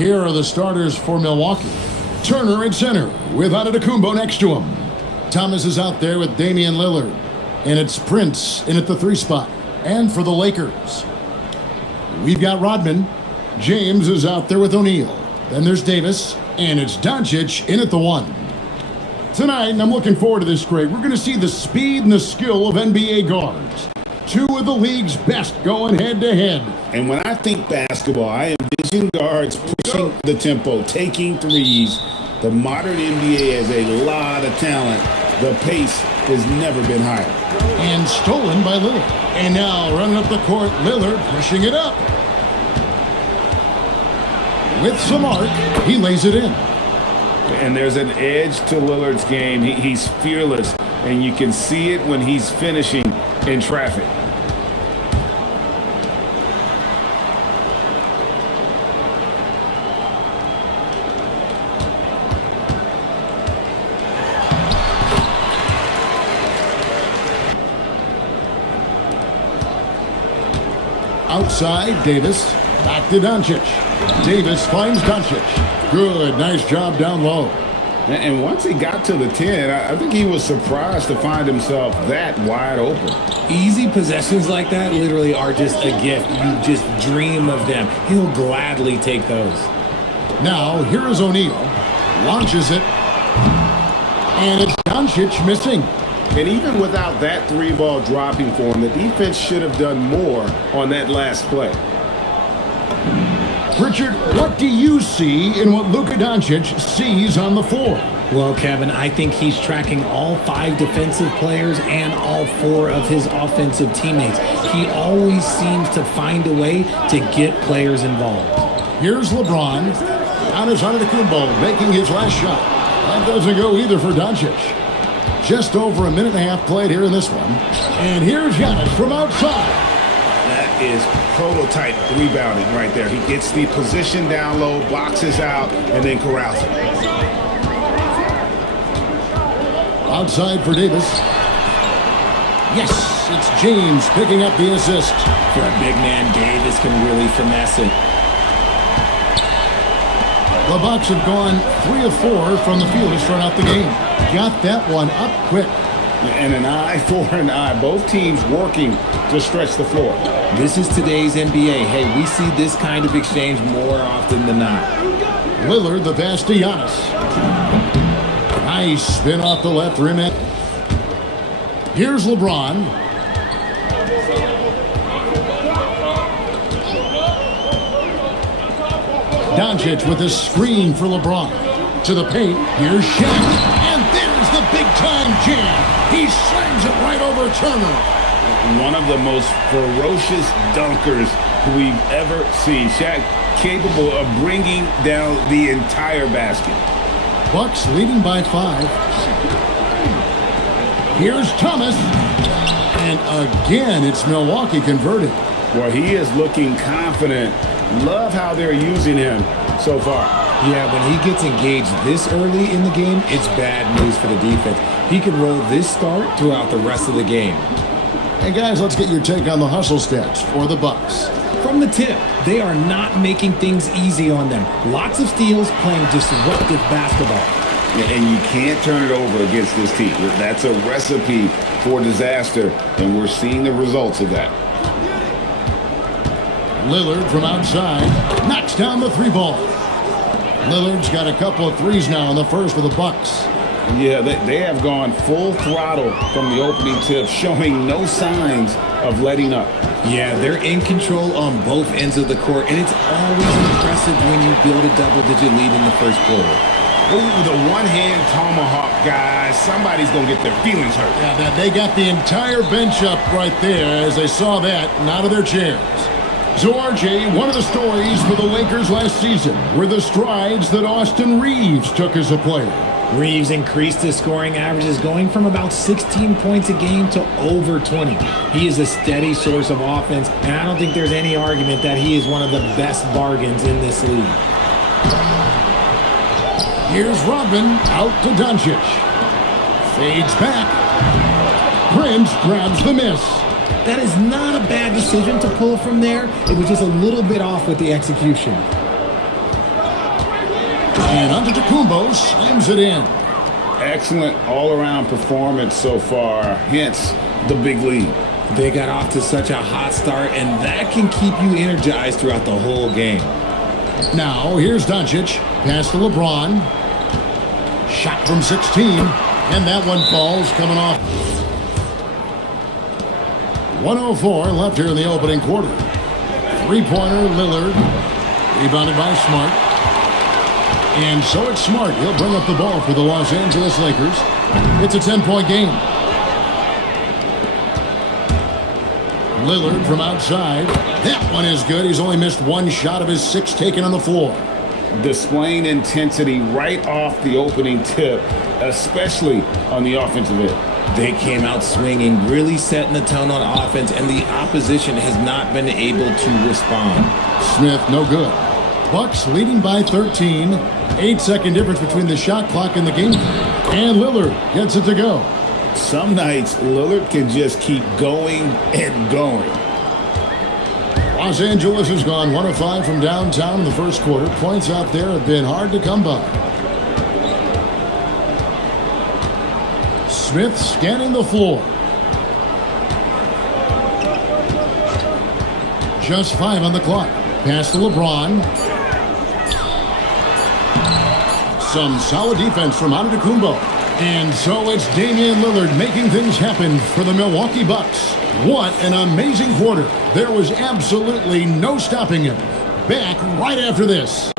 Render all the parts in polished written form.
Here are the starters for Milwaukee. Turner at center with Antetokounmpo next to him. Thomas is out there with Damian Lillard. And it's Prince in at the 3 spot. And for the Lakers, we've got Rodman. James is out there with O'Neal. Then there's Davis. And it's Doncic in at the 1. Tonight, and I'm looking forward to this, Greg, we're going to see the speed and the skill of NBA guards. 2 of the league's best going head-to-head. And when I think basketball, I envision guards pushing the tempo, taking threes. The modern NBA has a lot of talent. The pace has never been higher. And stolen by Lillard. And now running up the court, Lillard pushing it up. With some arc, he lays it in. And there's an edge to Lillard's game. He's fearless, and you can see it when he's finishing in traffic. Outside, Davis. Back to Doncic. Davis finds Doncic. Good, nice job down low. And once he got to the 10, I think he was surprised to find himself that wide open. Easy possessions like that literally are just a gift. You just dream of them. He'll gladly take those. Now, here is O'Neal. Launches it. And it's Doncic missing. And even without that 3-ball dropping for him, the defense should have done more on that last play. Richard, what do you see in what Luka Doncic sees on the floor? Well, Kevin, I think he's tracking all 5 defensive players and all 4 of his offensive teammates. He always seems to find a way to get players involved. Here's Lebron. Giannis Antetokounmpo making his last shot. That doesn't go either for Doncic. Just over a minute and a half played here in this one. And here's Giannis from outside. That is prototype rebounding right there. He gets the position down low, boxes out, and then corrals it. Outside for Davis. Yes, it's James picking up the assist. For a big man, Davis can really finesse it. The Bucks have gone 3 of 4 from the field to start out the game. Got that one up quick. And an eye for an eye. Both teams working to stretch the floor. This is today's NBA. Hey, we see this kind of exchange more often than not. Lillard, the pass to Giannis. Nice spin off the left rim. Here's LeBron. Doncic with a screen for LeBron. To the paint, here's Shaq. And there's the big-time jam. He slams it right over Turner. One of the most ferocious dunkers we've ever seen. Shaq capable of bringing down the entire basket. Bucks leading by 5. Here's Thomas. And again, it's Milwaukee converted. Well, he is looking confident. Love how they're using him so far. Yeah, when he gets engaged this early in the game, it's bad news for the defense. He can roll this start throughout the rest of the game. Hey guys, let's get your take on the hustle stats for the Bucks. From the tip, they are not making things easy on them. Lots of steals, playing disruptive basketball. And you can't turn it over against this team. That's a recipe for disaster, and we're seeing the results of that. Lillard from outside knocks down the 3-ball. Lillard's got a couple of threes now in the first for the Bucks. Yeah, they have gone full throttle from the opening tip, showing no signs of letting up. Yeah, they're in control on both ends of the court, and it's always impressive when you build a double-digit lead in the first quarter. Ooh, the one-hand tomahawk, guys. Somebody's going to get their feelings hurt. Yeah, they got the entire bench up right there as they saw that and out of their chairs. So, RJ, one of the stories for the Lakers last season were the strides that Austin Reeves took as a player. Reeves increased his scoring averages, going from about 16 points a game to over 20. He is a steady source of offense, and I don't think there's any argument that he is one of the best bargains in this league. Here's Rodman out to Doncic. Fades back. Prince grabs the miss. That is not a bad decision to pull from there. It was just a little bit off with the execution. And Antetokounmpo slams it in. Excellent all-around performance so far, hence the big lead. They got off to such a hot start, and that can keep you energized throughout the whole game. Now, here's Doncic. Pass to LeBron. Shot from 16. And that one falls, coming off. 1:04 left here in the opening quarter. Three-pointer, Lillard. Rebounded by Smart. And so it's Smart. He'll bring up the ball for the Los Angeles Lakers. It's a 10-point game. Lillard from outside. That one is good. He's only missed one shot of his 6 taken on the floor. Displaying intensity right off the opening tip, especially on the offensive end. They came out swinging, really setting the tone on offense, and the opposition has not been able to respond. Smith, no good. Bucks leading by 13. 8-second difference between the shot clock and the game. And Lillard gets it to go. Some nights, Lillard can just keep going and going. Los Angeles has gone 1 of 5 from downtown in the first quarter. Points out there have been hard to come by. Smith scanning the floor. Just 5 on the clock. Pass to LeBron. Some solid defense from Antetokounmpo. And so it's Damian Lillard making things happen for the Milwaukee Bucks. What an amazing quarter. There was absolutely no stopping him. Back right after this.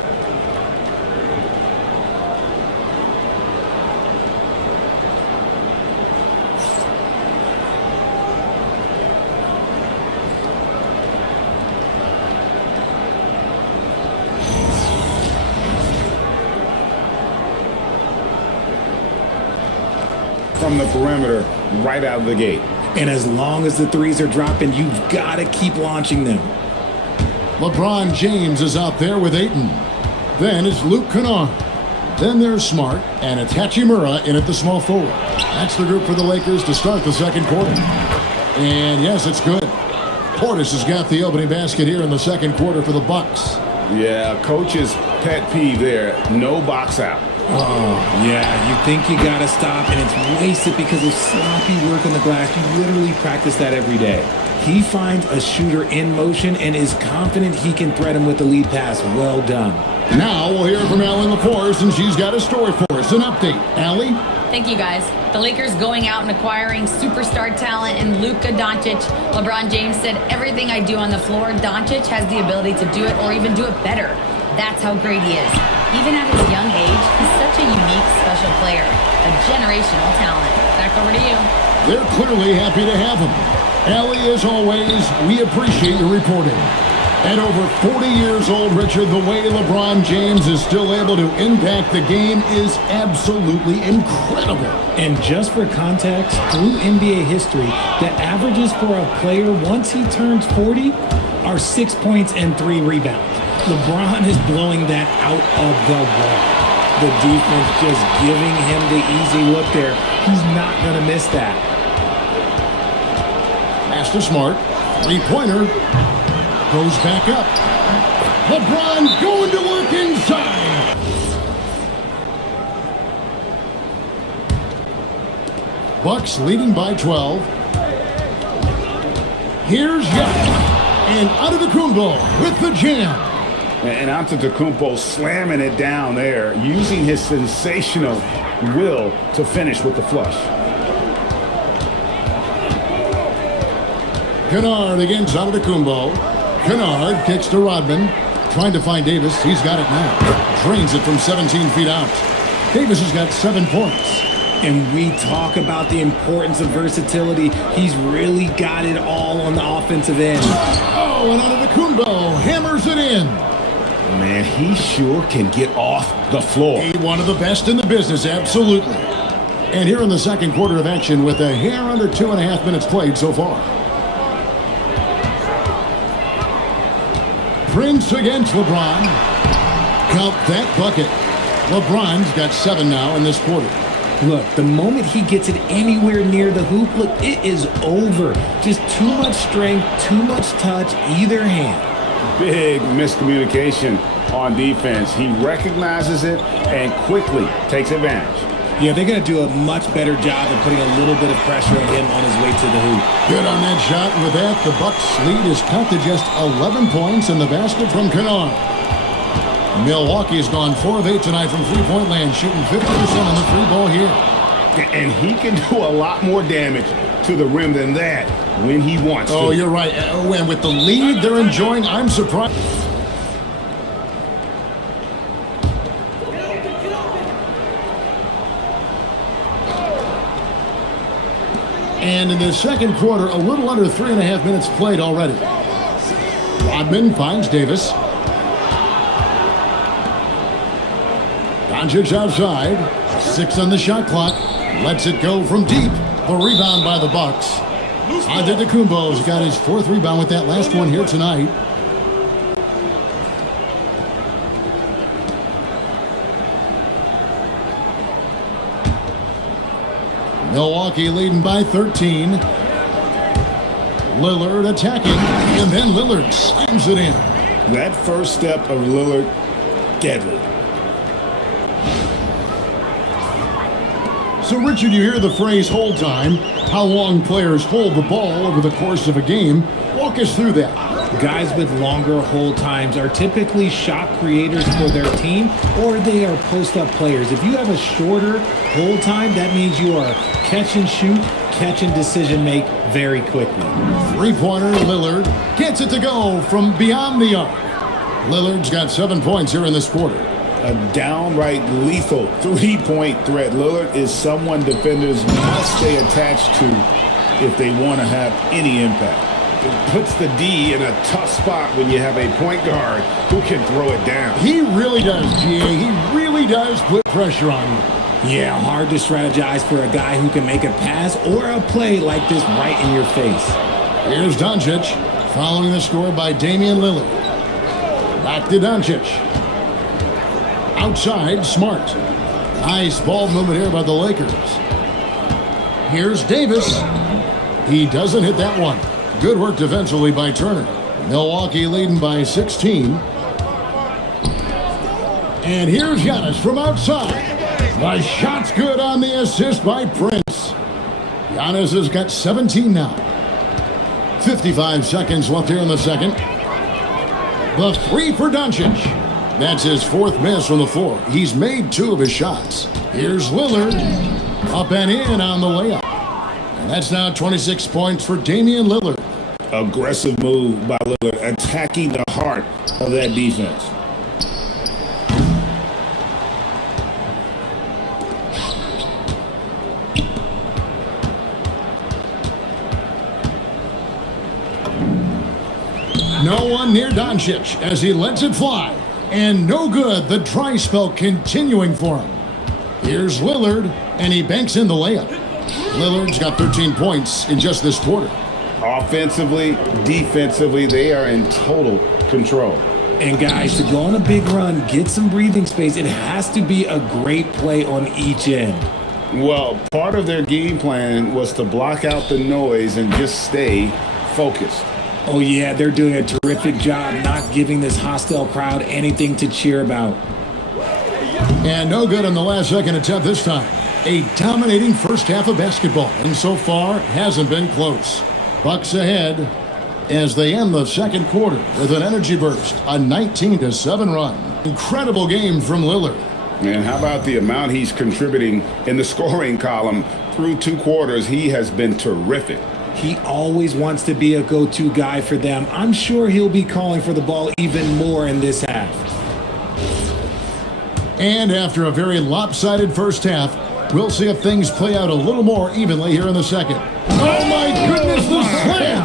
From the perimeter, right out of the gate. And as long as the threes are dropping, you've got to keep launching them. LeBron James is out there with Ayton. Then it's Luke Kennard. Then there's Smart and it's Hachimura in at the small forward. That's the group for the Lakers to start the second quarter. And yes, it's good. Portis has got the opening basket here in the second quarter for the Bucks. Yeah, coach's pet peeve there. No box out. Oh, yeah, you think you got to stop, and it's wasted because of sloppy work on the glass. You literally practice that every day. He finds a shooter in motion and is confident he can thread him with the lead pass. Well done. Now we'll hear from Allie LaForce, and she's got a story for us. An update. Allie? Thank you, guys. The Lakers going out and acquiring superstar talent in Luka Doncic. LeBron James said, everything I do on the floor, Doncic has the ability to do it or even do it better. That's how great he is. Even at his young age, he's such a unique, special player. A generational talent. Back over to you. They're clearly happy to have him. Allie, as always, we appreciate your reporting. At over 40 years old, Richard, the way LeBron James is still able to impact the game is absolutely incredible. And just for context, through NBA history, the averages for a player once he turns 40 are 6 points and 3 rebounds. LeBron is blowing that out of the water. The defense just giving him the easy look there. He's not going to miss that. Pass to Smart. Three-pointer. Goes back up. LeBron going to work inside. Bucks leading by 12. Here's Giannis. And Antetokounmpo with the jam. And Antetokounmpo slamming it down there, using his sensational will to finish with the flush. Kennard against Antetokounmpo. Kennard kicks to Rodman. Trying to find Davis. He's got it now. Drains it from 17 feet out. Davis has got 7 points. And we talk about the importance of versatility. He's really got it all on the offensive end. Oh, and Antetokounmpo hammers it in. Man, he sure can get off the floor. One of the best in the business, absolutely. And here in the second quarter of action with a hair under 2.5 minutes played so far. Prince against LeBron. Count that bucket. LeBron's got 7 now in this quarter. Look, the moment he gets it anywhere near the hoop, look, it is over. Just too much strength, too much touch, either hand. Big miscommunication on defense. He recognizes it and quickly takes advantage. Yeah, they're going to do a much better job of putting a little bit of pressure on him on his way to the hoop. Good on that shot. And with that, the Bucks lead is cut to just 11 points in the basket from Kennard. Milwaukee's gone 4 of 8 tonight from three-point land, shooting 50% on the free ball here. And he can do a lot more damage to the rim than that when he wants to. Oh, you're right. And with the lead they're enjoying, I'm surprised. And in the second quarter, a little under 3.5 minutes played already. Rodman finds Davis. Doncic outside. 6 on the shot clock. Lets it go from deep. The rebound by the Bucks. Antetokounmpo's got his 4th rebound with that last one here tonight. Milwaukee leading by 13. Lillard attacking, and then Lillard slams it in. That first step of Lillard, deadly. So, Richard, you hear the phrase hold time, how long players hold the ball over the course of a game. Walk us through that. Guys with longer hold times are typically shot creators for their team, or they are post-up players. If you have a shorter hold time, that means you are catch and shoot, catch and decision make very quickly. Three-pointer, Lillard gets it to go from beyond the arc. Lillard's got 7 points here in this quarter. A downright lethal three-point threat. Lillard is someone defenders must stay attached to if they want to have any impact. It puts the D in a tough spot when you have a point guard who can throw it down. He really does, GA. He really does put pressure on you. Yeah, hard to strategize for a guy who can make a pass or a play like this right in your face. Here's Doncic, following the score by Damian Lillard. Back to Doncic. Outside, Smart. Nice ball movement here by the Lakers. Here's Davis. He doesn't hit that one. Good work defensively by Turner. Milwaukee leading by 16. And here's Giannis from outside. The shot's good on the assist by Prince. Giannis has got 17 now. 55 seconds left here in the second. The three for Doncic. That's his 4th miss from the floor. He's made 2 of his shots. Here's Lillard. Up and in on the layup. And that's now 26 points for Damian Lillard. Aggressive move by Lillard, attacking the heart of that defense. No one near Doncic as he lets it fly. And no good, the dry spell continuing for him. Here's Lillard, and he banks in the layup. Lillard's got 13 points in just this quarter. Offensively, defensively, they are in total control. And guys, to go on a big run, get some breathing space, it has to be a great play on each end. Well, part of their game plan was to block out the noise and just stay focused. Oh yeah, they're doing a terrific job not giving this hostile crowd anything to cheer about. And no good on the last second attempt this time. A dominating first half of basketball, and so far hasn't been close. Bucks ahead as they end the second quarter with an energy burst, a 19-7 run. Incredible game from Lillard. And how about the amount he's contributing in the scoring column through 2 quarters? He has been terrific. He always wants to be a go-to guy for them. I'm sure he'll be calling for the ball even more in this half. And after a very lopsided first half, we'll see if things play out a little more evenly here in the second. Oh my goodness, the slam!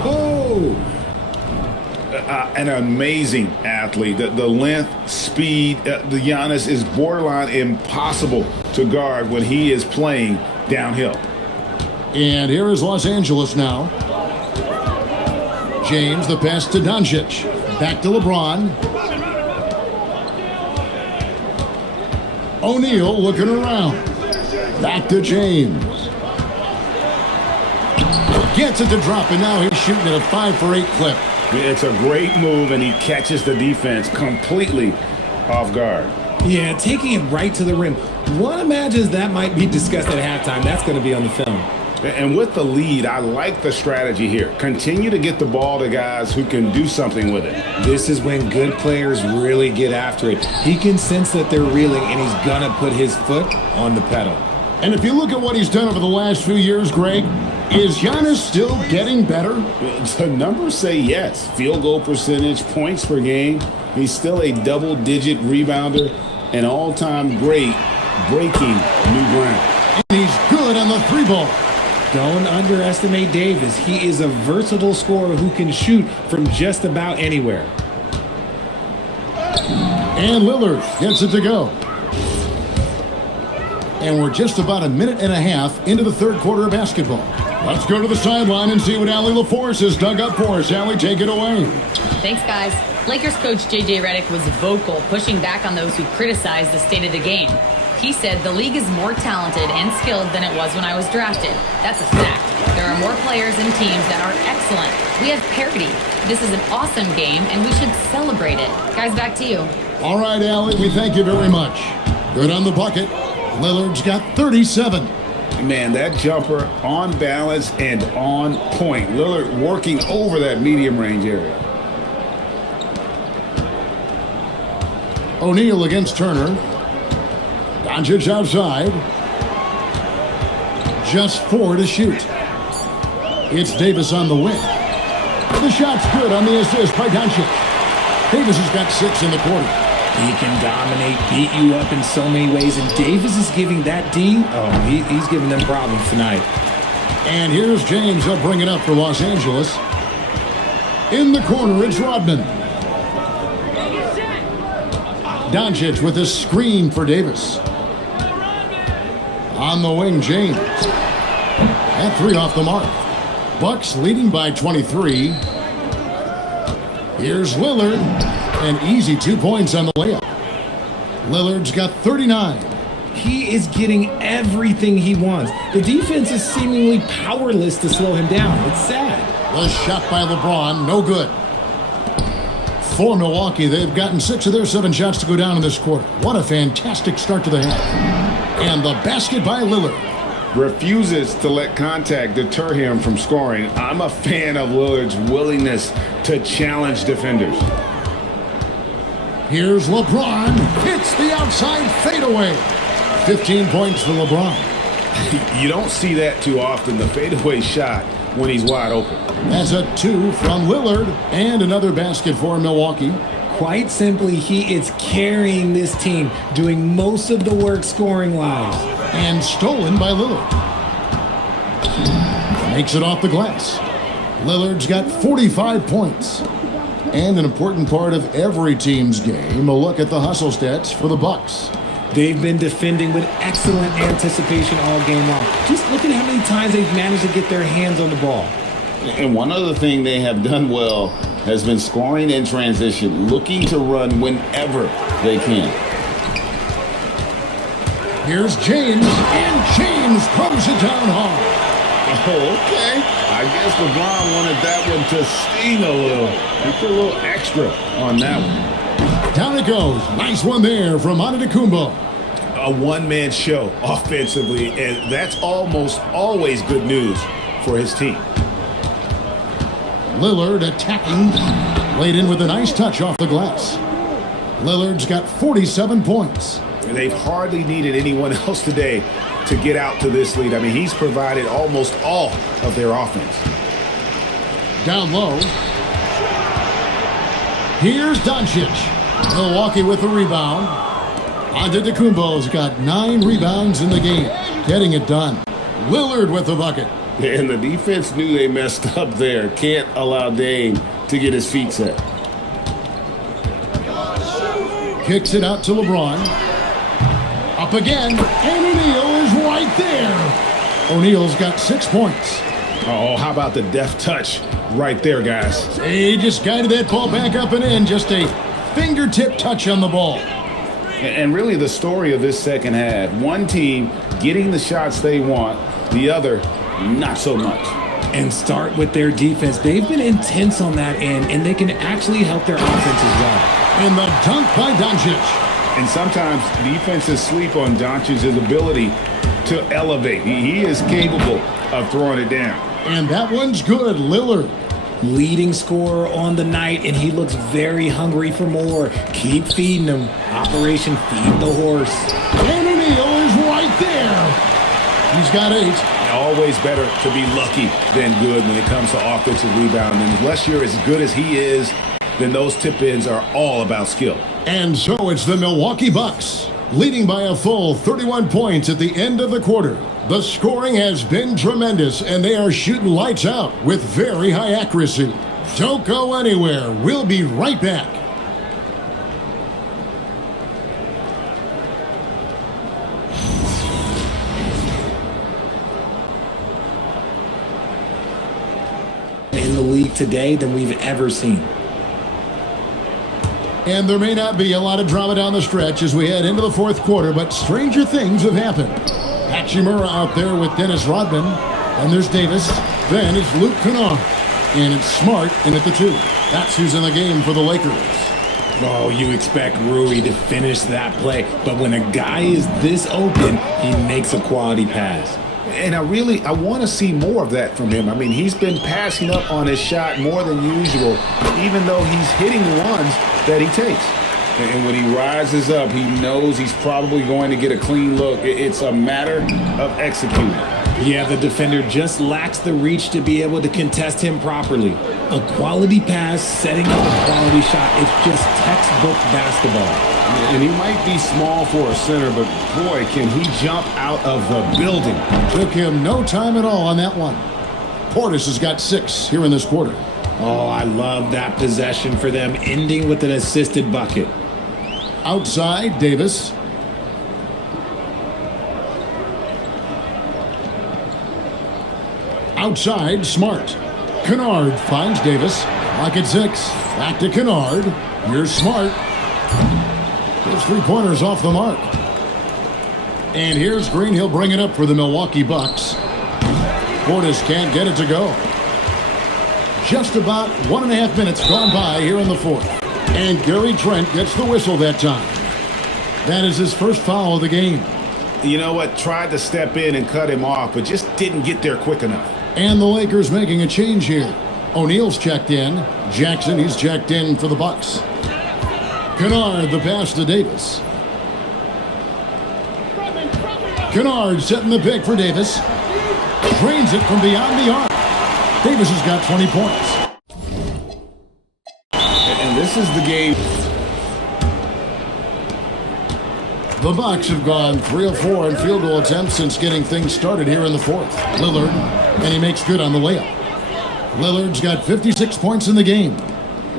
An amazing athlete. The length, speed, the Giannis is borderline impossible to guard when he is playing downhill. And here is Los Angeles now. James, the pass to Doncic. Back to LeBron. O'Neal looking around. Back to James. Gets it to drop, and now he's shooting at a 5 for 8 clip. It's a great move, and he catches the defense completely off guard. Yeah, taking it right to the rim. One imagines that might be discussed at halftime. That's going to be on the film. And with the lead, I like the strategy here. Continue to get the ball to guys who can do something with it. This is when good players really get after it. He can sense that they're reeling, and he's going to put his foot on the pedal. And if you look at what he's done over the last few years, Greg, is Giannis still getting better? The numbers say yes. Field goal percentage, points per game. He's still a double-digit rebounder, an all-time great, breaking new ground. And he's good on the three ball. Don't underestimate Davis. He is a versatile scorer who can shoot from just about anywhere. And Lillard gets it to go. And we're just about a minute and a half into the third quarter of basketball. Let's go to the sideline and see what Allie LaForce has dug up for us. Allie, take it away. Thanks, guys. Lakers coach J.J. Redick was vocal, pushing back on those who criticized the state of the game. He said the league is more talented and skilled than it was when I was drafted. That's a fact. There are more players and teams that are excellent. We have parity. This is an awesome game, and we should celebrate it. Guys, back to you. All right, Allie, we thank you very much. Good on the bucket. Lillard's got 37. Man, that jumper on balance and on point. Lillard working over that medium range area. O'Neal against Turner. Doncic outside. Just 4 to shoot. It's Davis on the wing. The shot's good on the assist by Doncic. Davis has got 6 in the quarter. He can dominate, beat you up in so many ways, and Davis is giving that D. He's giving them problems tonight. And here's James. He'll bring it up for Los Angeles. In the corner, it's Rodman. Doncic with a screen for Davis. On the wing, James. That 3 off the mark. Bucks leading by 23. Here's Lillard. An easy 2 points on the layup. Lillard's got 39. He is getting everything he wants. The defense is seemingly powerless to slow him down. It's sad. The shot by LeBron, no good. For Milwaukee, they've gotten 6 of their 7 shots to go down in this quarter. What a fantastic start to the half. And the basket by Lillard. Refuses to let contact deter him from scoring. I'm a fan of Lillard's willingness to challenge defenders. Here's LeBron. Hits the outside fadeaway. 15 points for LeBron. You don't see that too often, the fadeaway shot when he's wide open. That's a 2 from Lillard and another basket for Milwaukee. Quite simply, he is carrying this team, doing most of the work scoring-wise. And stolen by Lillard. Makes it off the glass. Lillard's got 45 points. And an important part of every team's game, a look at the hustle stats for the Bucks. They've been defending with excellent anticipation all game long. Just look at how many times they've managed to get their hands on the ball. And one other thing they have done well has been scoring in transition, looking to run whenever they can. Here's James, and James throws it down hard. Oh, okay. I guess LeBron wanted that one to sting a little. He put a little extra on that one. Down it goes. Nice one there from Antetokounmpo. A one-man show offensively, and that's almost always good news for his team. Lillard attacking. Laid in with a nice touch off the glass. Lillard's got 47 points. And they've hardly needed anyone else today to get out to this lead. I mean, he's provided almost all of their offense. Down low. Here's Doncic. Milwaukee with the rebound. Antetokounmpo's got 9 rebounds in the game. Getting it done. Lillard with the bucket. And the defense knew they messed up there. Can't allow Dame to get his feet set. Kicks it out to LeBron. Up again, and O'Neal is right there. O'Neal's got 6 points. Oh, how about the deft touch right there, guys? He just guided that ball back up and in. Just a fingertip touch on the ball. And really the story of this second half, one team getting the shots they want, the other not so much. And start with their defense. They've been intense on that end, and they can actually help their offense as well. And the dunk by Doncic. And sometimes defenses sleep on Doncic's ability to elevate. He is capable of throwing it down. And that one's good, Lillard. Leading scorer on the night, and he looks very hungry for more. Keep feeding him. Operation Feed the Horse. And O'Neal is right there. He's got 8. Always better to be lucky than good when it comes to offensive rebounding. And unless you're as good as he is, then those tip-ins are all about skill. And so it's the Milwaukee Bucks, leading by a full 31 points at the end of the quarter. The scoring has been tremendous, and they are shooting lights out with very high accuracy. Don't go anywhere. We'll be right back. In the league today than we've ever seen. And there may not be a lot of drama down the stretch as we head into the fourth quarter, but stranger things have happened. Hachimura out there with Dennis Rodman, and there's Davis. Then it's Luke Kennard, and it's Smart in at the 2. That's who's in the game for the Lakers. Oh, you expect Rui to finish that play, but when a guy is this open, he makes a quality pass. And I want to see more of that from him. I mean, he's been passing up on his shot more than usual, even though he's hitting ones that he takes. And when he rises up, he knows he's probably going to get a clean look. It's a matter of executing. Yeah, the defender just lacks the reach to be able to contest him properly. A quality pass, setting up a quality shot. It's just textbook basketball. And he might be small for a center, but boy, can he jump out of the building. Took him no time at all on that one. Portis has got 6 here in this quarter. Oh, I love that possession for them, ending with an assisted bucket. Outside, Davis. Outside, Smart. Kennard finds Davis. Lock at 6. Back to Kennard. Here's Smart. His 3-pointers off the mark. And here's Green. He'll bring it up for the Milwaukee Bucks. Portis can't get it to go. Just about 1.5 minutes gone by here in the fourth. And Gary Trent gets the whistle that time. That is his first foul of the game. You know what? Tried to step in and cut him off, but just didn't get there quick enough. And the Lakers making a change here. O'Neal's checked in. Jackson, he's checked in for the Bucks. Kennard, the pass to Davis. Kennard setting the pick for Davis. Drains it from beyond the arc. Davis has got 20 points. And this is the game. The Bucks have gone 3 of 4 in field goal attempts since getting things started here in the fourth. Lillard, and he makes good on the layup. Lillard's got 56 points in the game.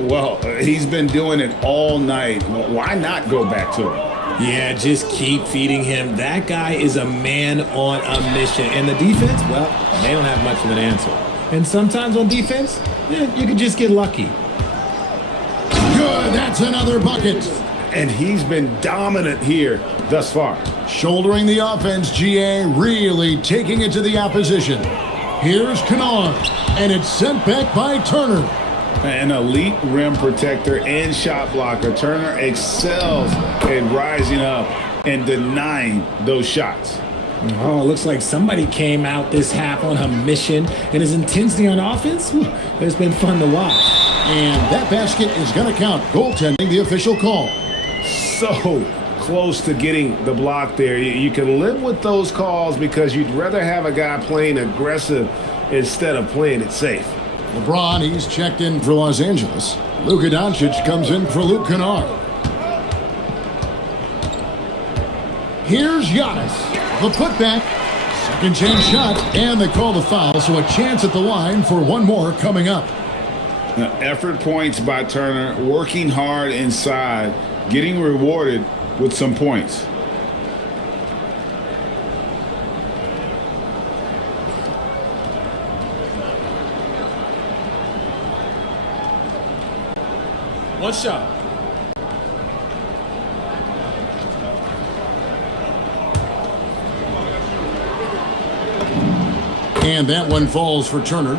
Well, he's been doing it all night. Why not go back to him? Yeah, just keep feeding him. That guy is a man on a mission. And the defense, well, they don't have much of an answer. And sometimes on defense, you can just get lucky. Good, that's another bucket. And he's been dominant here thus far. Shouldering the offense, GA really taking it to the opposition. Here's Kennard, and it's sent back by Turner. An elite rim protector and shot blocker. Turner excels at rising up and denying those shots. Oh, looks like somebody came out this half on a mission, and his intensity on offense, it's been fun to watch. And that basket is going to count. Goaltending, the official call. So close to getting the block there. You can live with those calls because you'd rather have a guy playing aggressive instead of playing it safe. LeBron, he's checked in for Los Angeles. Luka Doncic comes in for Luke Kennard. Here's Giannis. The putback. Second chance shot, and they call the foul, so a chance at the line for one more coming up. Effort points by Turner, working hard inside, getting rewarded with some points. One shot. And that one falls for Turner.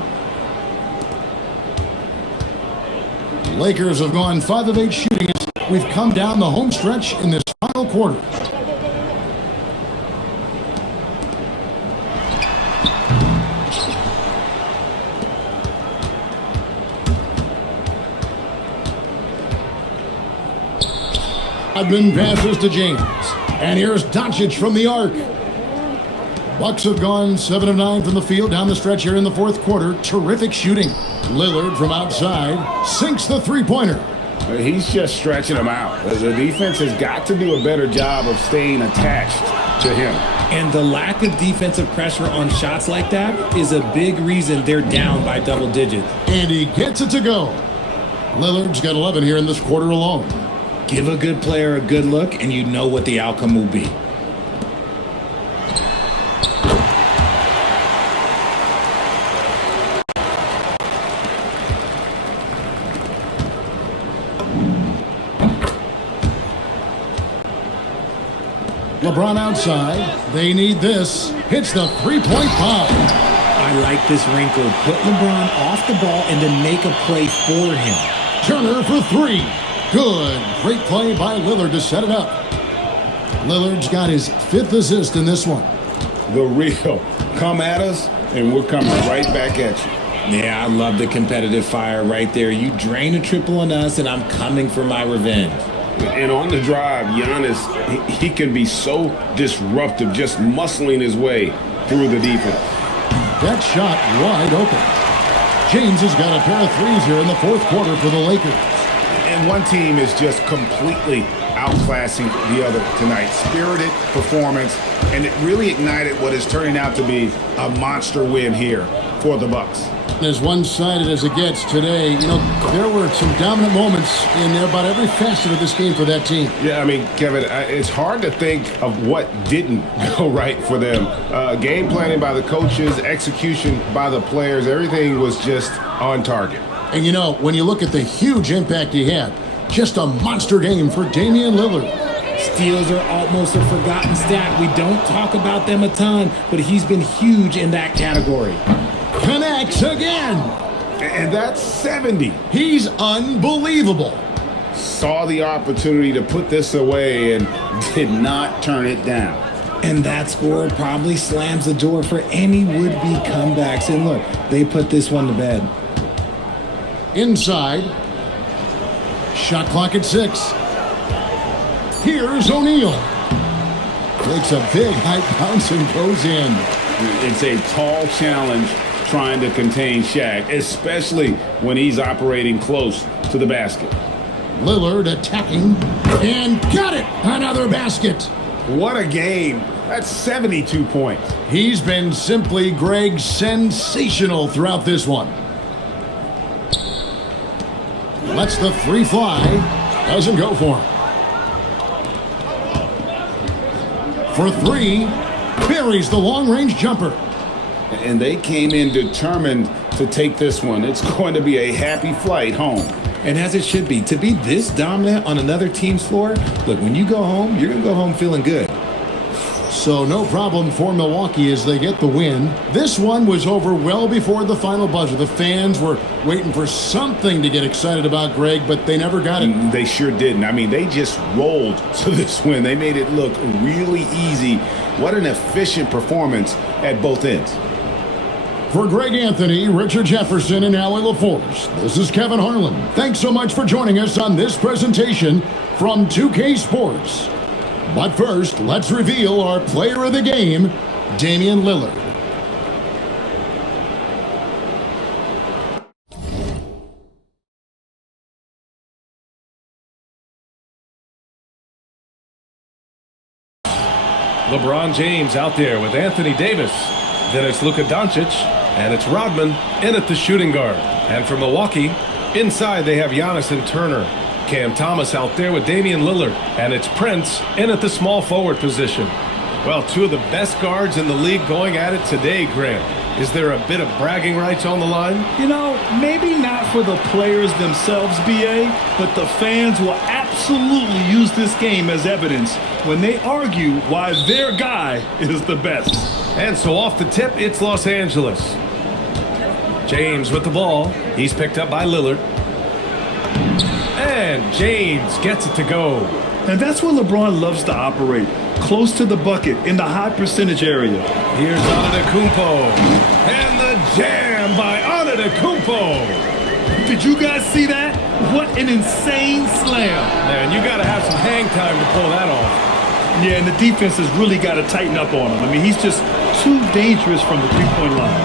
Lakers have gone 5 of 8 shooting. We've come down the home stretch in this final quarter. Rodman passes to James. And here's Doncic from the arc. Bucks have gone 7 of 9 from the field down the stretch here in the fourth quarter. Terrific shooting. Lillard from outside sinks the three-pointer. He's just stretching them out. The defense has got to do a better job of staying attached to him. And the lack of defensive pressure on shots like that is a big reason they're down by double digits. And he gets it to go. Lillard's got 11 here in this quarter alone. Give a good player a good look, and you know what the outcome will be. LeBron outside. They need this. Hits the three-point bomb. I like this wrinkle. Put LeBron off the ball and then make a play for him. Turner for 3. Good. Great play by Lillard to set it up. Lillard's got his 5th assist in this one. The real. Come at us, and we're coming right back at you. Yeah, I love the competitive fire right there. You drain a triple on us, and I'm coming for my revenge. And on the drive, Giannis, he can be so disruptive, just muscling his way through the defense. That shot wide open. James has got a pair of threes here in the fourth quarter for the Lakers. And one team is just completely outclassing the other tonight. Spirited performance, and it really ignited what is turning out to be a monster win here for the Bucks. As one-sided as it gets today, you know, there were some dominant moments in about every facet of this game for that team. Yeah, I mean, Kevin, it's hard to think of what didn't go right for them. Game planning by the coaches, execution by the players, everything was just on target. And, you know, when you look at the huge impact he had, just a monster game for Damian Lillard. Steals are almost a forgotten stat. We don't talk about them a ton, but he's been huge in that category. Connects again. And that's 70. He's unbelievable. Saw the opportunity to put this away and did not turn it down. And that score probably slams the door for any would-be comebacks. And look, they put this one to bed. Inside. Shot clock at 6. Here's O'Neal. Takes a big high bounce and goes in. It's a tall challenge trying to contain Shaq, especially when he's operating close to the basket. Lillard attacking and got it. Another basket. What a game. That's 72 points. He's been simply, Greg, sensational throughout this one. Lets the three fly. Doesn't go for him. For 3, buries the long-range jumper. And they came in determined to take this one. It's going to be a happy flight home. And as it should be. To be this dominant on another team's floor, look, when you go home, you're going to go home feeling good. So no problem for Milwaukee as they get the win. This one was over well before the final buzzer. The fans were waiting for something to get excited about, Greg, but they never got it. They sure didn't. I mean, they just rolled to this win. They made it look really easy. What an efficient performance at both ends. For Greg Anthony, Richard Jefferson, and Allie LaForce, this is Kevin Harlan. Thanks so much for joining us on this presentation from 2K Sports. But first, let's reveal our player of the game, Damian Lillard. LeBron James out there with Anthony Davis. Then it's Luka Doncic, and it's Rodman in at the shooting guard. And for Milwaukee, inside they have Giannis and Turner. Cam Thomas out there with Damian Lillard, and it's Prince in at the small forward position. Well, two of the best guards in the league going at it today, Graham. Is there a bit of bragging rights on the line? You know, maybe not for the players themselves, BA, but the fans will absolutely use this game as evidence when they argue why their guy is the best. And so off the tip, it's Los Angeles. James with the ball. He's picked up by Lillard. And James gets it to go. And that's where LeBron loves to operate. Close to the bucket, in the high percentage area. Here's Antetokounmpo. And the jam by Antetokounmpo. Did you guys see that? What an insane slam. Man, you got to have some hang time to pull that off. Yeah, and the defense has really got to tighten up on him. I mean, he's just too dangerous from the three-point line.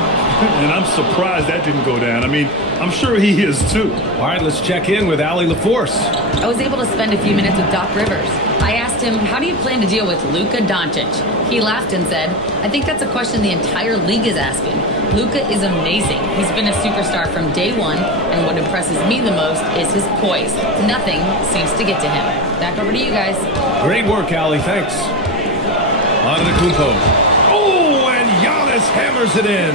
And I'm surprised that didn't go down. I mean, I'm sure he is too. All right, let's check in with Allie LaForce. I was able to spend a few minutes with Doc Rivers. I asked him, how do you plan to deal with Luka Doncic? He laughed and said, I think that's a question the entire league is asking. Luka is amazing. He's been a superstar from day one, and what impresses me the most is his poise. Nothing seems to get to him. Back over to you guys. Great work, Allie. Thanks. Antetokounmpo. Oh, and Giannis hammers it in.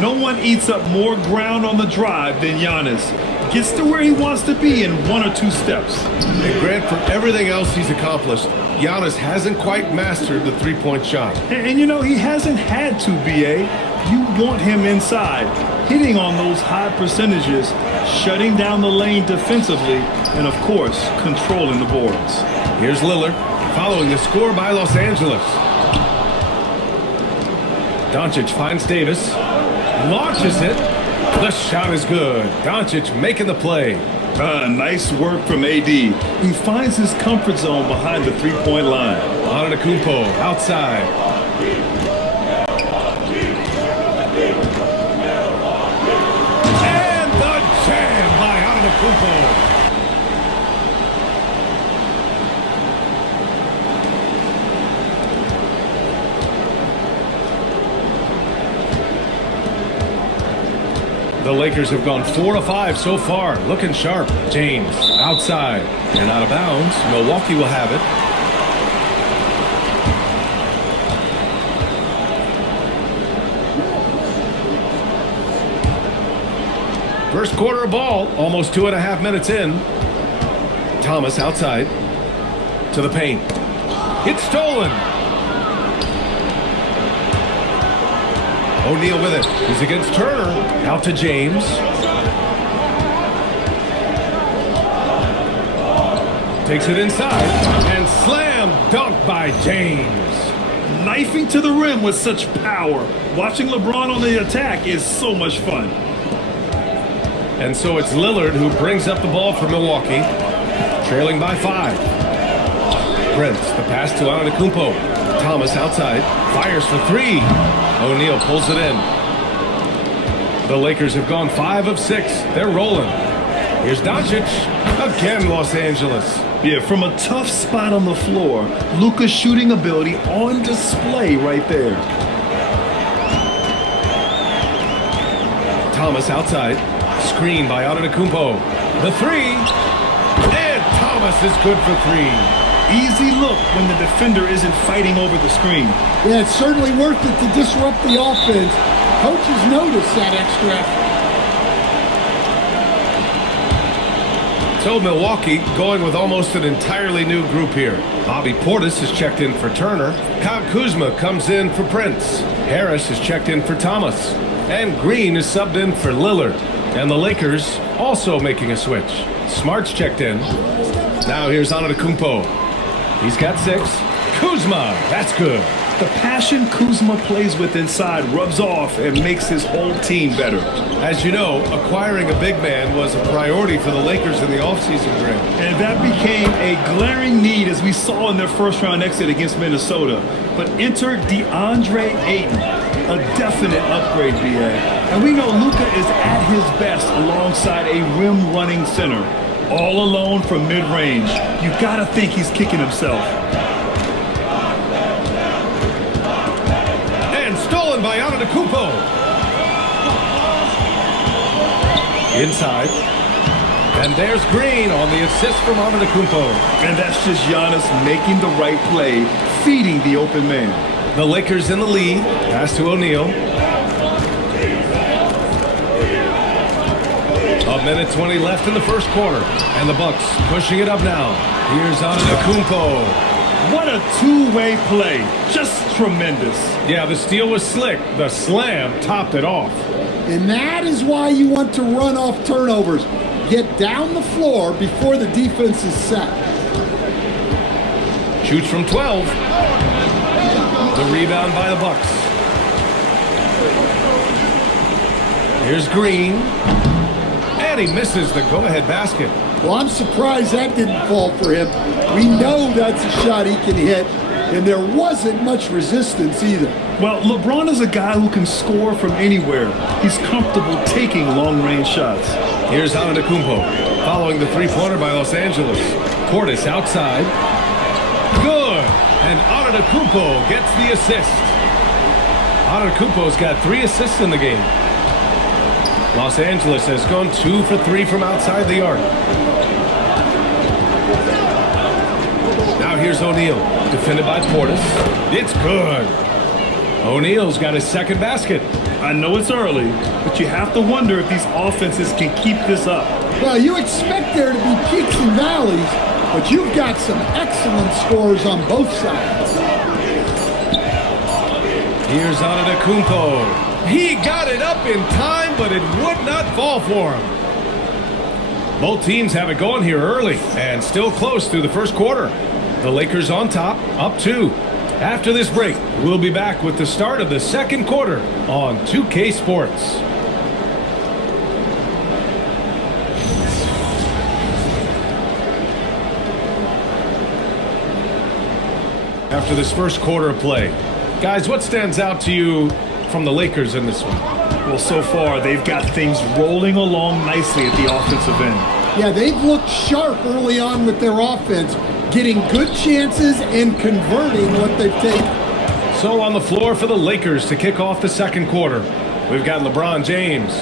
No one eats up more ground on the drive than Giannis. Gets to where he wants to be in 1 or 2 steps. And Grant, for everything else he's accomplished, Giannis hasn't quite mastered the three-point shot. And you know, he hasn't had to, B.A. You want him inside, hitting on those high percentages, shutting down the lane defensively, and of course, controlling the boards. Here's Lillard, following the score by Los Angeles. Doncic finds Davis, launches it. The shot is good. Doncic making the play. Nice work from AD. He finds his comfort zone behind the three-point line. Antetokounmpo outside. And the jam by Antetokounmpo. The Lakers have gone 4 of 5 so far, looking sharp. James outside and out of bounds. Milwaukee will have it. First quarter of ball, almost 2.5 minutes in. Thomas outside to the paint. It's stolen. O'Neal with it. He's against Turner. Out to James. Takes it inside. And slam dunk by James. Knifing to the rim with such power. Watching LeBron on the attack is so much fun. And so it's Lillard who brings up the ball for Milwaukee. Trailing by 5. Prince, the pass to Antetokounmpo. Thomas outside. Fires for 3. O'Neal pulls it in. The Lakers have gone 5 of 6. They're rolling. Here's Doncic. Again, Los Angeles. Yeah, from a tough spot on the floor, Luka's shooting ability on display right there. Thomas outside. Screen by Antetokounmpo. The 3. And Thomas is good for 3. Easy look when the defender isn't fighting over the screen. Yeah, it's certainly worth it to disrupt the offense. Coaches notice that extra effort. So Milwaukee going with almost an entirely new group here. Bobby Portis is checked in for Turner. Kyle Kuzma comes in for Prince. Harris is checked in for Thomas. And Green is subbed in for Lillard. And the Lakers also making a switch. Smart's checked in. Now here's Antetokounmpo. He's got 6. Kuzma, that's good. The passion Kuzma plays with inside rubs off and makes his whole team better. As you know, acquiring a big man was a priority for the Lakers in the offseason, Grant. And that became a glaring need as we saw in their first-round exit against Minnesota. But enter DeAndre Ayton, a definite upgrade, B.A. And we know Luka is at his best alongside a rim-running center. All alone from mid-range. You gotta think he's kicking himself. And stolen by Antetokounmpo. Inside. And there's Green on the assist from Antetokounmpo. And that's just Giannis making the right play, feeding the open man. The Lakers in the lead. Pass to O'Neal. A minute 20 left in the first quarter. And the Bucks pushing it up now. Here's Antetokounmpo. What a two-way play. Just tremendous. Yeah, the steal was slick. The slam topped it off. And that is why you want to run off turnovers. Get down the floor before the defense is set. Shoots from 12. The rebound by the Bucks. Here's Green. And he misses the go-ahead basket. Well, I'm surprised that didn't fall for him. We know that's a shot he can hit, and there wasn't much resistance either. Well, LeBron is a guy who can score from anywhere. He's comfortable taking long-range shots. Here's Antetokounmpo following the three-pointer by Los Angeles. Portis outside. Good. And Antetokounmpo gets the assist. Antetokounmpo's got 3 assists in the game. Los Angeles has gone 2 for 3 from outside the arc. Now here's O'Neal, defended by Portis. It's good. O'Neal's got his second basket. I know it's early, but you have to wonder if these offenses can keep this up. Well, you expect there to be peaks and valleys, but you've got some excellent scores on both sides. Here's Antetokounmpo. He got it up in time, but it would not fall for him. Both teams have it going here early and still close through the first quarter. The Lakers on top, up 2. After this break, we'll be back with the start of the second quarter on 2K Sports. After this first quarter of play, guys, what stands out to you from the Lakers in this one? Well, so far, they've got things rolling along nicely at the offensive end. Yeah, they've looked sharp early on with their offense, getting good chances and converting what they've taken. So on the floor for the Lakers to kick off the second quarter, we've got LeBron James.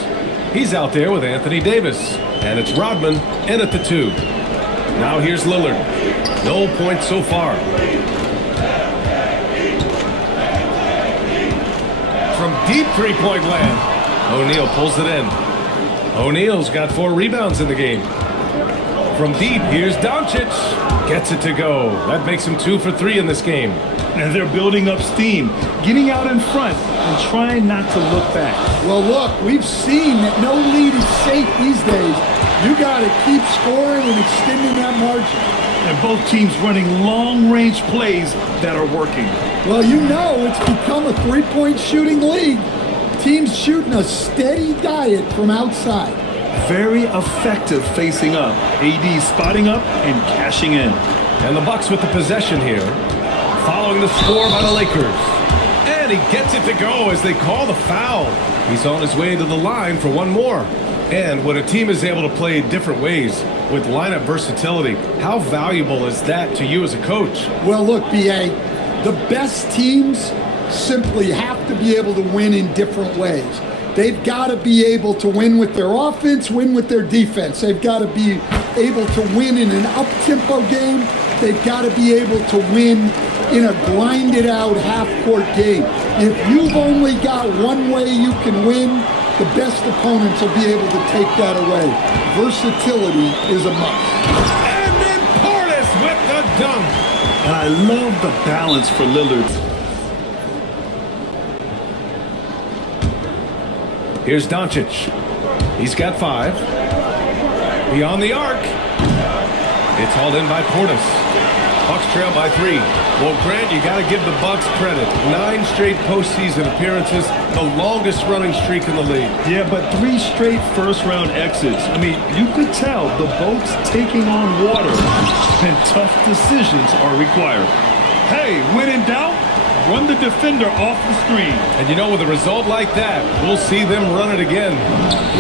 He's out there with Anthony Davis, and it's Rodman in at the 2. Now here's Lillard. No points so far. From deep three-point land, O'Neal pulls it in. O'Neal's got 4 rebounds in the game. From deep, here's Doncic. Gets it to go. That makes him 2 for 3 in this game. And they're building up steam, getting out in front and trying not to look back. Well, look, we've seen that no lead is safe these days. You got to keep scoring and extending that margin. And both teams running long-range plays that are working. Well, you know it's become a three-point shooting league. Teams shooting a steady diet from outside. Very effective facing up. AD spotting up and cashing in. And the Bucks with the possession here, following the score by the Lakers. And he gets it to go as they call the foul. He's on his way to the line for one more. And when a team is able to play different ways with lineup versatility, how valuable is that to you as a coach? Well, look, B.A., the best teams simply have to be able to win in different ways. They've got to be able to win with their offense, win with their defense. They've got to be able to win in an up-tempo game. They've got to be able to win in a grinded-out half-court game. If you've only got one way you can win, the best opponents will be able to take that away. Versatility is a must. And then Portis with the dunk. And I love the balance for Lillard. Here's Doncic. He's got 5. Beyond the arc. It's hauled in by Portis. Bucks trail by 3. Well, Grant, you got to give the Bucks credit. 9 straight postseason appearances, the longest running streak in the league. Yeah, but 3 straight first-round exits. I mean, you could tell the boat's taking on water, and tough decisions are required. Hey, when in doubt, run the defender off the screen. And you know, with a result like that, we'll see them run it again.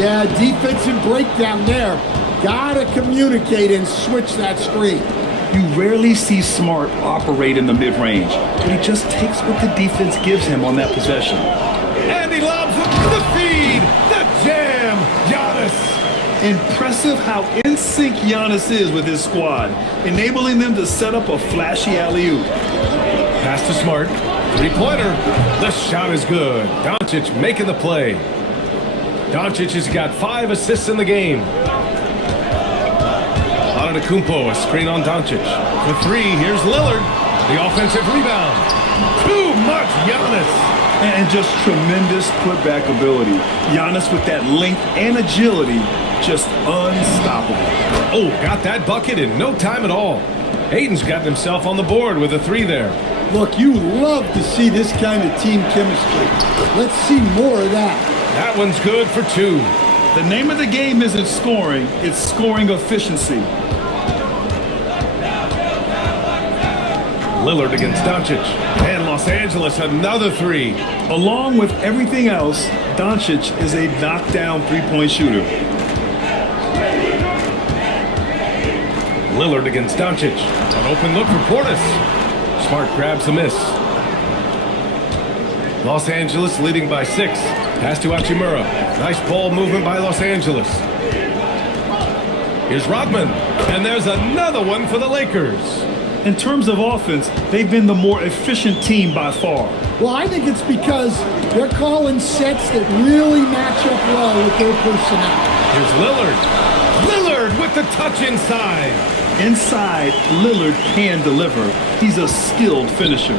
Yeah, defensive breakdown there. Gotta communicate and switch that screen. You rarely see Smart operate in the mid-range, but he just takes what the defense gives him on that possession. And he lobs it to the feed, the jam, Giannis. Impressive how in sync Giannis is with his squad, enabling them to set up a flashy alley-oop. Pass to Smart, 3-pointer. The shot is good. Doncic making the play. Doncic has got 5 assists in the game. Antetokounmpo, a screen on Doncic. For 3, here's Lillard. The offensive rebound. Too much Giannis. And just tremendous putback ability. Giannis with that length and agility, just unstoppable. Oh, got that bucket in no time at all. Ayton's got himself on the board with a 3 there. Look, you love to see this kind of team chemistry. Let's see more of that. That one's good for 2. The name of the game isn't scoring, it's scoring efficiency. Lillard against Doncic. And Los Angeles, another 3. Along with everything else, Doncic is a knockdown three-point shooter. Lillard against Doncic. An open look for Portis. Smart grabs the miss. Los Angeles leading by 6. Pass to Hachimura. Nice ball movement by Los Angeles. Here's Rodman. And there's another one for the Lakers. In terms of offense, they've been the more efficient team by far. Well, I think it's because they're calling sets that really match up well with their personnel. Here's Lillard. Lillard with the touch inside. Inside, Lillard can deliver. He's a skilled finisher.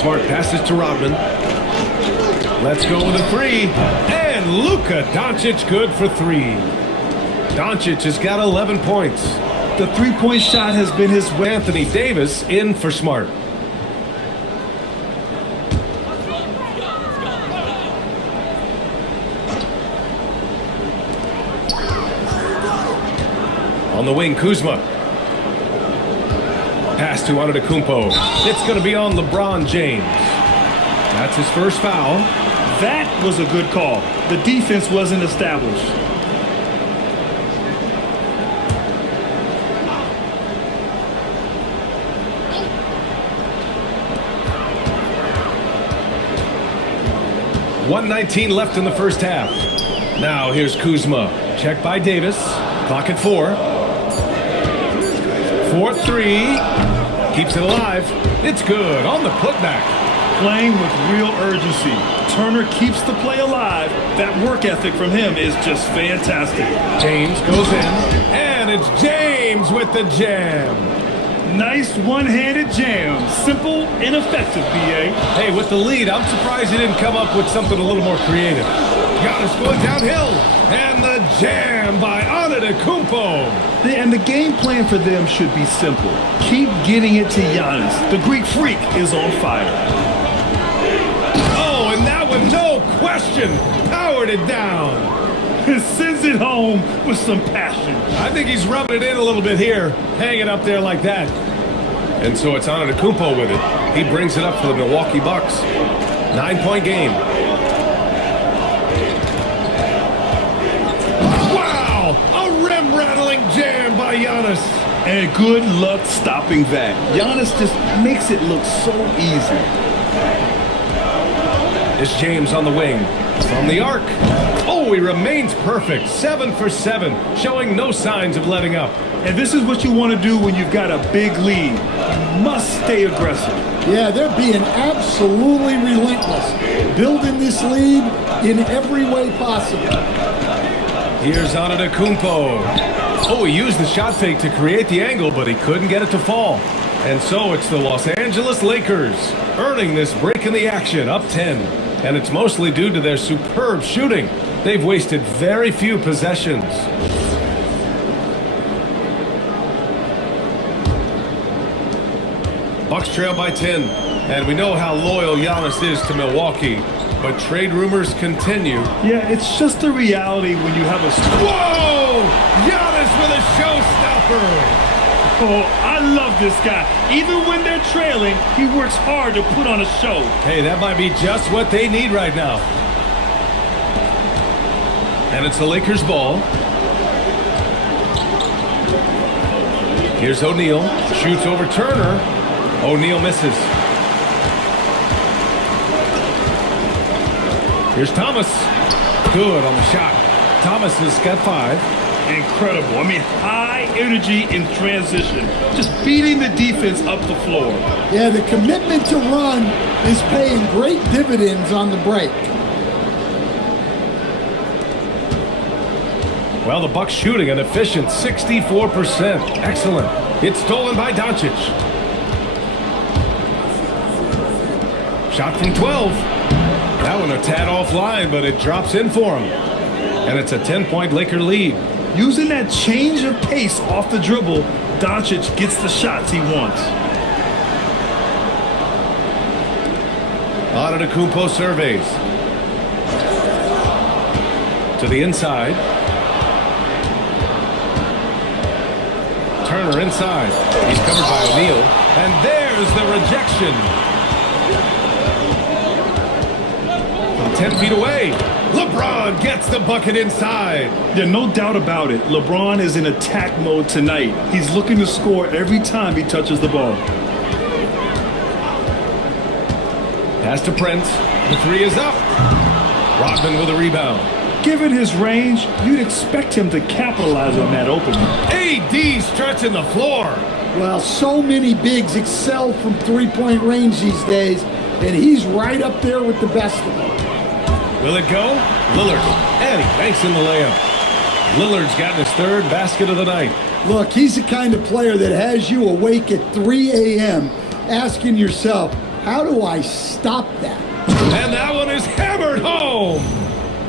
Smart passes to Rodman. Let's go with a 3. And Luka Doncic good for 3. Doncic has got 11 points. The three-point shot has been his way. Anthony Davis in for Smart. On the wing, Kuzma. Pass to Antetokounmpo. It's going to be on LeBron James. That's his first foul. That was a good call. The defense wasn't established. .119 left in the first half. Now here's Kuzma. Check by Davis. Clock at 4. 4-3. Keeps it alive. It's good on the putback. Playing with real urgency. Turner keeps the play alive. That work ethic from him is just fantastic. James goes in. And it's James with the jam. Nice one-handed jam. Simple and effective, B.A. Hey, with the lead, I'm surprised he didn't come up with something a little more creative. Giannis going downhill. And the jam by Antetokounmpo. And the game plan for them should be simple. Keep getting it to Giannis. The Greek freak is on fire. Oh, and that one, no question, powered it down. Sends it home with some passion. I think he's rubbing it in a little bit here, hanging up there like that. And so it's Antetokounmpo with it. He brings it up for the Milwaukee Bucks. 9-point game. Wow! A rim-rattling jam by Giannis. And good luck stopping that. Giannis just makes it look so easy. It's James on the wing. From the arc. Oh, he remains perfect. 7 for 7, showing no signs of letting up. And this is what you want to do when you've got a big lead. You must stay aggressive. Yeah, they're being absolutely relentless, building this lead in every way possible. Here's Antetokounmpo. Oh, he used the shot fake to create the angle, but he couldn't get it to fall. And so it's the Los Angeles Lakers earning this break in the action, up 10. And it's mostly due to their superb shooting. They've wasted very few possessions. Bucks trail by 10. And we know how loyal Giannis is to Milwaukee. But trade rumors continue. Yeah, it's just a reality when you have a... Whoa! Giannis with a showstopper! Oh, I love this guy. Even when they're trailing, he works hard to put on a show. Hey, that might be just what they need right now. And it's the Lakers' ball. Here's O'Neal. Shoots over Turner. O'Neal misses. Here's Thomas. Good on the shot. Thomas has got 5. Incredible. I mean, high energy in transition. Just beating the defense up the floor. Yeah, the commitment to run is paying great dividends on the break. Well, the Bucks shooting an efficient 64%. Excellent. It's stolen by Doncic. Shot from 12. That one a tad offline, but it drops in for him. And it's a 10-point Laker lead. Using that change of pace off the dribble, Doncic gets the shots he wants. Antetokounmpo surveys. To the inside. Turner inside. He's covered by O'Neal. And there's the rejection. From 10 feet away. LeBron gets the bucket inside. Yeah, no doubt about it. LeBron is in attack mode tonight. He's looking to score every time he touches the ball. Pass to Prince. The three is up. Rodman with a rebound. Given his range, you'd expect him to capitalize on that opening. AD stretching the floor. Well, so many bigs excel from three-point range these days, and he's right up there with the best of them. Will it go? Lillard. And he banks in the layup. Lillard's gotten his third basket of the night. Look, he's the kind of player that has you awake at 3 a.m. asking yourself, how do I stop that? And that one is hammered home.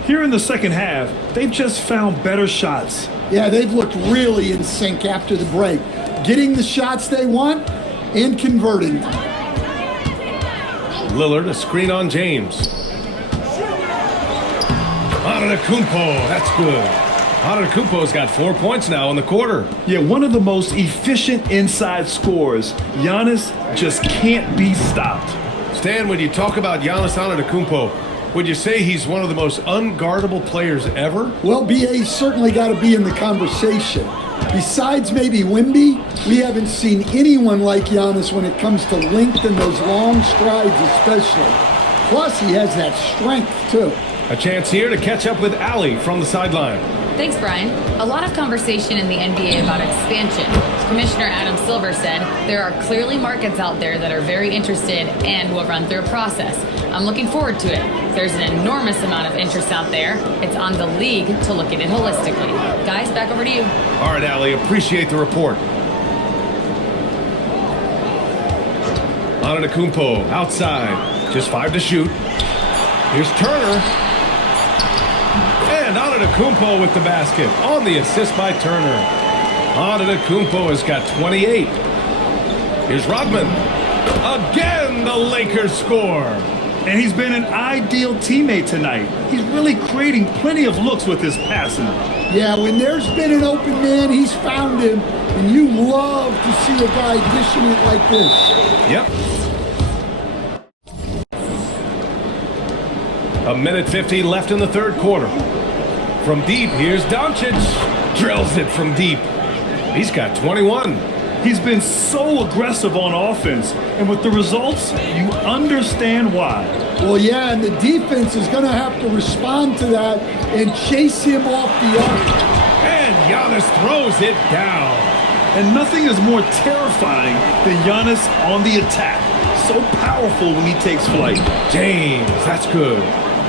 Here in the second half, they've just found better shots. Yeah, they've looked really in sync after the break, getting the shots they want and converting them. Lillard, a screen on James. Antetokounmpo, that's good. Antetokounmpo's got 4 points now in the quarter. Yeah, one of the most efficient inside scorers. Giannis just can't be stopped. Stan, when you talk about Giannis Antetokounmpo, would you say he's one of the most unguardable players ever? Well, BA's certainly got to be in the conversation. Besides maybe Wemby, we haven't seen anyone like Giannis when it comes to length and those long strides especially. Plus, he has that strength, too. A chance here to catch up with Allie from the sideline. Thanks, Brian. A lot of conversation in the NBA about expansion. Commissioner Adam Silver said there are clearly markets out there that are very interested and will run through a process. I'm looking forward to it. There's an enormous amount of interest out there. It's on the league to look at it holistically. Guys, back over to you. All right, Allie, appreciate the report. Antetokounmpo outside. Just 5 to shoot. Here's Turner. And Antetokounmpo with the basket on the assist by Turner. Antetokounmpo has got 28. Here's Rodman. Again, the Lakers score. And he's been an ideal teammate tonight. He's really creating plenty of looks with his passing. Yeah, when there's been an open man, he's found him, and you love to see a guy dishing it like this. Yep. A minute 50 left in the third quarter. From deep, here's Doncic. Drills it from deep. He's got 21. He's been so aggressive on offense, and with the results, you understand why. Well, yeah, and the defense is going to have to respond to that and chase him off the arc. And Giannis throws it down. And nothing is more terrifying than Giannis on the attack. So powerful when he takes flight. James, that's good.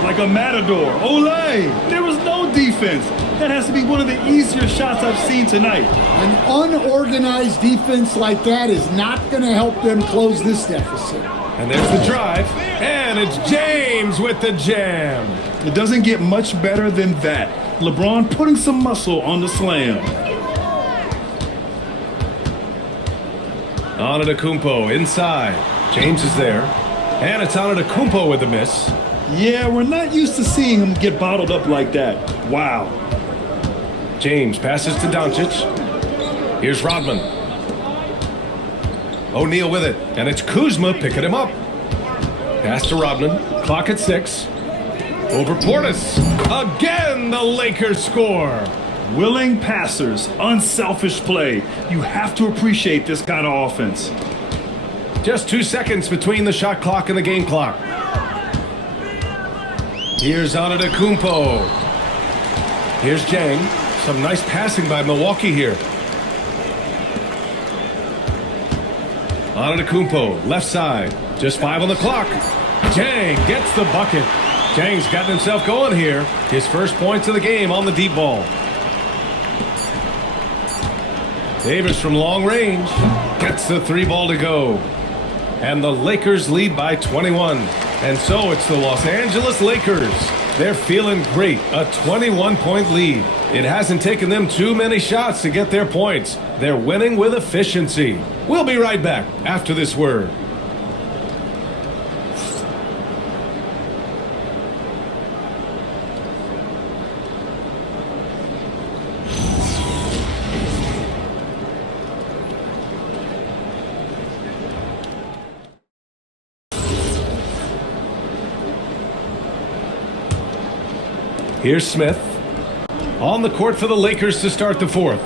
Like a matador. Olay! There was no defense. That has to be one of the easier shots I've seen tonight. An unorganized defense like that is not going to help them close this deficit. And there's the drive. And it's James with the jam. It doesn't get much better than that. LeBron putting some muscle on the slam. Antetokounmpo inside. James is there. And it's Antetokounmpo with the miss. Yeah, we're not used to seeing him get bottled up like that. Wow. James passes to Doncic. Here's Rodman. O'Neal with it. And it's Kuzma picking him up. Pass to Rodman. Clock at 6. Over Portis. Again, the Lakers score. Willing passers, unselfish play. You have to appreciate this kind of offense. Just 2 seconds between the shot clock and the game clock. Here's Antetokounmpo. Here's Jang. Some nice passing by Milwaukee here. Antetokounmpo, left side. Just 5 on the clock. Jang gets the bucket. Jang's gotten himself going here. His first points of the game on the deep ball. Davis from long range gets the 3 ball to go. And the Lakers lead by 21. And so it's the Los Angeles Lakers. They're feeling great, a 21-point lead. It hasn't taken them too many shots to get their points. They're winning with efficiency. We'll be right back after this word. Here's Smith on the court for the Lakers to start the fourth.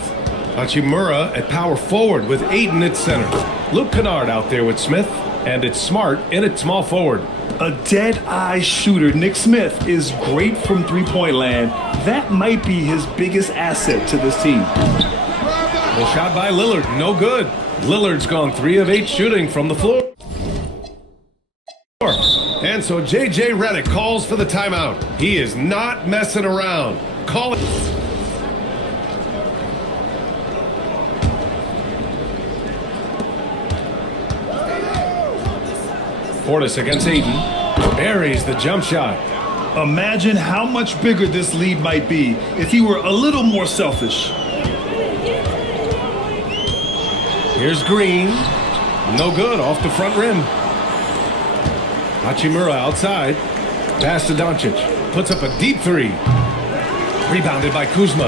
Hachimura at power forward with Ayton at center. Luke Kennard out there with Smith, and it's Smart in at small forward. A dead-eye shooter, Nick Smith, is great from three-point land. That might be his biggest asset to this team. The shot by Lillard, no good. Lillard's gone 3 of 8 shooting from the floor. And so J.J. Redick calls for the timeout. He is not messing around. Call it. Portis against Ayton. Buries the jump shot. Imagine how much bigger this lead might be if he were a little more selfish. Here's Green. No good, off the front rim. Hachimura outside. Pass to Doncic. Puts up a deep 3. Rebounded by Kuzma.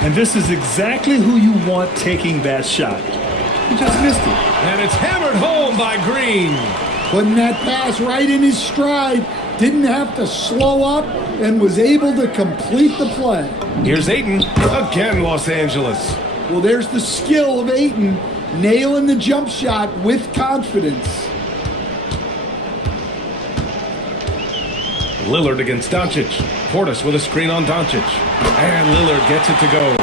And this is exactly who you want taking that shot. He just missed it. And it's hammered home by Green. Putting that pass right in his stride. Didn't have to slow up and was able to complete the play. Here's Ayton. Again, Los Angeles. Well, there's the skill of Ayton, nailing the jump shot with confidence. Lillard against Doncic. Portis with a screen on Doncic. And Lillard gets it to go.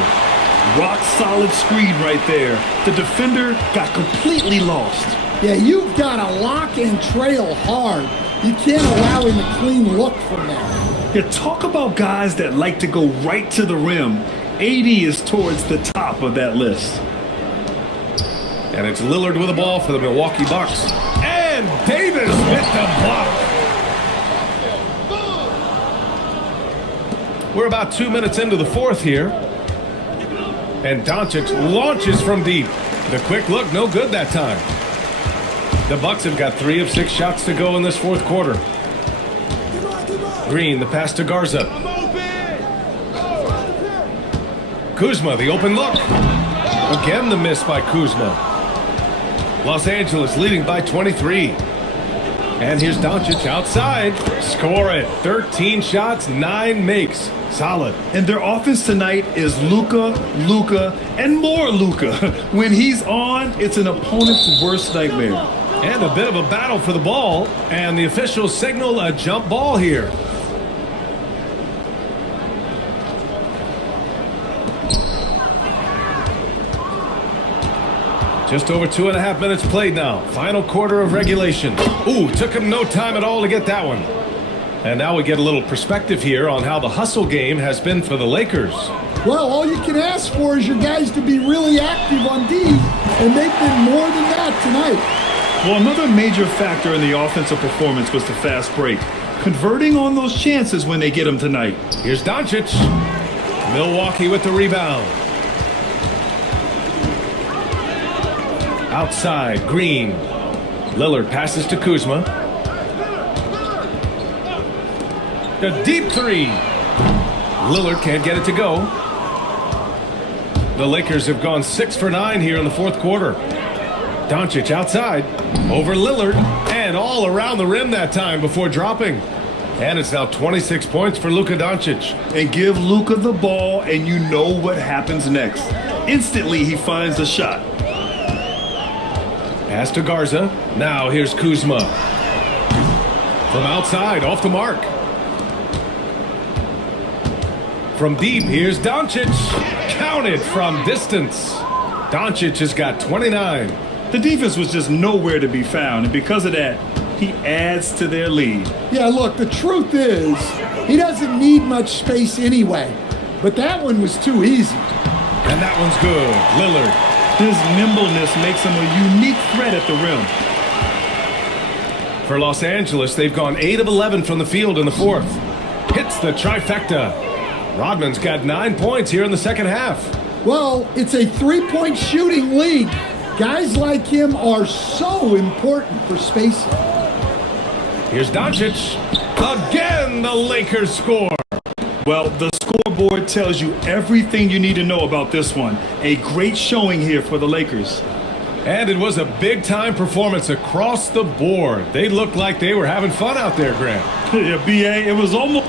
Rock solid screen right there. The defender got completely lost. Yeah, you've got to lock and trail hard. You can't allow him a clean look from there. Yeah, talk about guys that like to go right to the rim. AD is towards the top of that list. And it's Lillard with the ball for the Milwaukee Bucks. And Davis with the block. We're about 2 minutes into the fourth here. And Doncic launches from deep. The quick look, no good that time. The Bucks have got 3 of 6 shots to go in this fourth quarter. Green, the pass to Garza. Kuzma, the open look. Again, the miss by Kuzma. Los Angeles leading by 23. And here's Doncic outside. Score it. 13 shots, 9 makes. Solid. And their offense tonight is Luka, and more Luka. When he's on, it's an opponent's worst nightmare. And a bit of a battle for the ball. And the officials signal a jump ball here. Just over 2.5 minutes played now. Final quarter of regulation. Ooh, took him no time at all to get that one. And now we get a little perspective here on how the hustle game has been for the Lakers. Well, all you can ask for is your guys to be really active on D, and they've been more than that tonight. Well, another major factor in the offensive performance was the fast break. Converting on those chances when they get them tonight. Here's Doncic. Milwaukee with the rebound. Outside, Green. Lillard passes to Kuzma. A deep 3. Lillard can't get it to go. The Lakers have gone 6 for 9 here in the fourth quarter. Doncic outside. Over Lillard. And all around the rim that time before dropping. And it's now 26 points for Luka Doncic. And give Luka the ball and you know what happens next. Instantly he finds a shot. Pass to Garza. Now here's Kuzma. From outside, off the mark. From deep, here's Doncic. Counted from distance. Doncic has got 29. The defense was just nowhere to be found, and because of that, he adds to their lead. Yeah, look, the truth is, he doesn't need much space anyway. But that one was too easy. And that one's good. Lillard. His nimbleness makes him a unique threat at the rim. For Los Angeles, they've gone 8 of 11 from the field in the fourth. Hits the trifecta. Rodman's got 9 points here in the second half. Well, it's a three-point shooting league. Guys like him are so important for spacing. Here's Doncic. Again, the Lakers score. Well, the scoreboard tells you everything you need to know about this one. A great showing here for the Lakers. And it was a big-time performance across the board. They looked like they were having fun out there, Grant. Yeah, B.A., it was almost...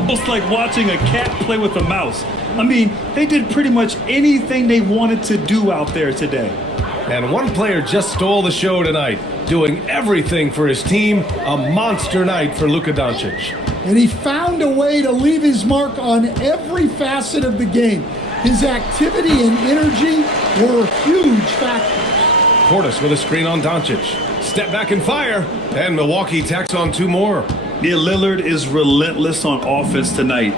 almost like watching a cat play with a mouse. I mean, they did pretty much anything they wanted to do out there today. And one player just stole the show tonight, doing everything for his team. A monster night for Luka Doncic. And he found a way to leave his mark on every facet of the game. His activity and energy were huge factors. Portis with a screen on Doncic. Step back and fire. And Milwaukee tacks on 2 more. Yeah, Lillard is relentless on offense tonight.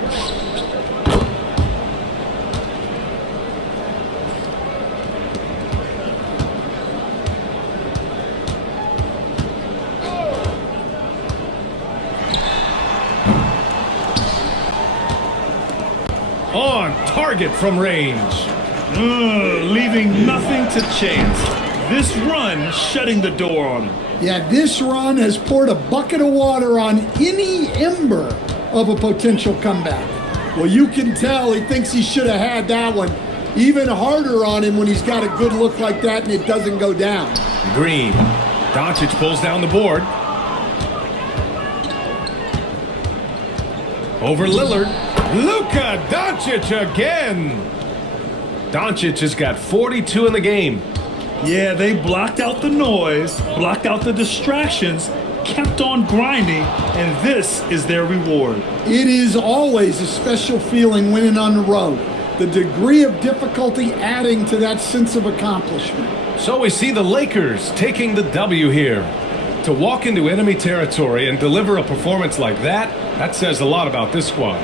On target from range. Leaving nothing to chance. This run shutting the door on him. Yeah, this run has poured a bucket of water on any ember of a potential comeback. Well, you can tell he thinks he should have had that one even harder on him when he's got a good look like that and it doesn't go down. Green. Doncic pulls down the board. Over Lillard. Luka Doncic again. Doncic has got 42 in the game. Yeah, they blocked out the noise, blocked out the distractions, kept on grinding, and this is their reward. It is always a special feeling winning on the road. The degree of difficulty adding to that sense of accomplishment. So we see the Lakers taking the W here. To walk into enemy territory and deliver a performance like that says a lot about this squad.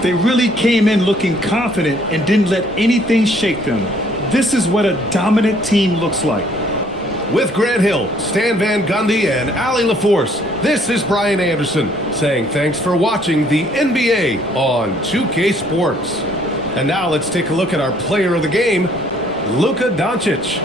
They really came in looking confident and didn't let anything shake them. This is what a dominant team looks like. With Grant Hill, Stan Van Gundy, and Ali LaForce, this is Brian Anderson saying thanks for watching the NBA on 2K Sports. And now let's take a look at our player of the game, Luka Doncic.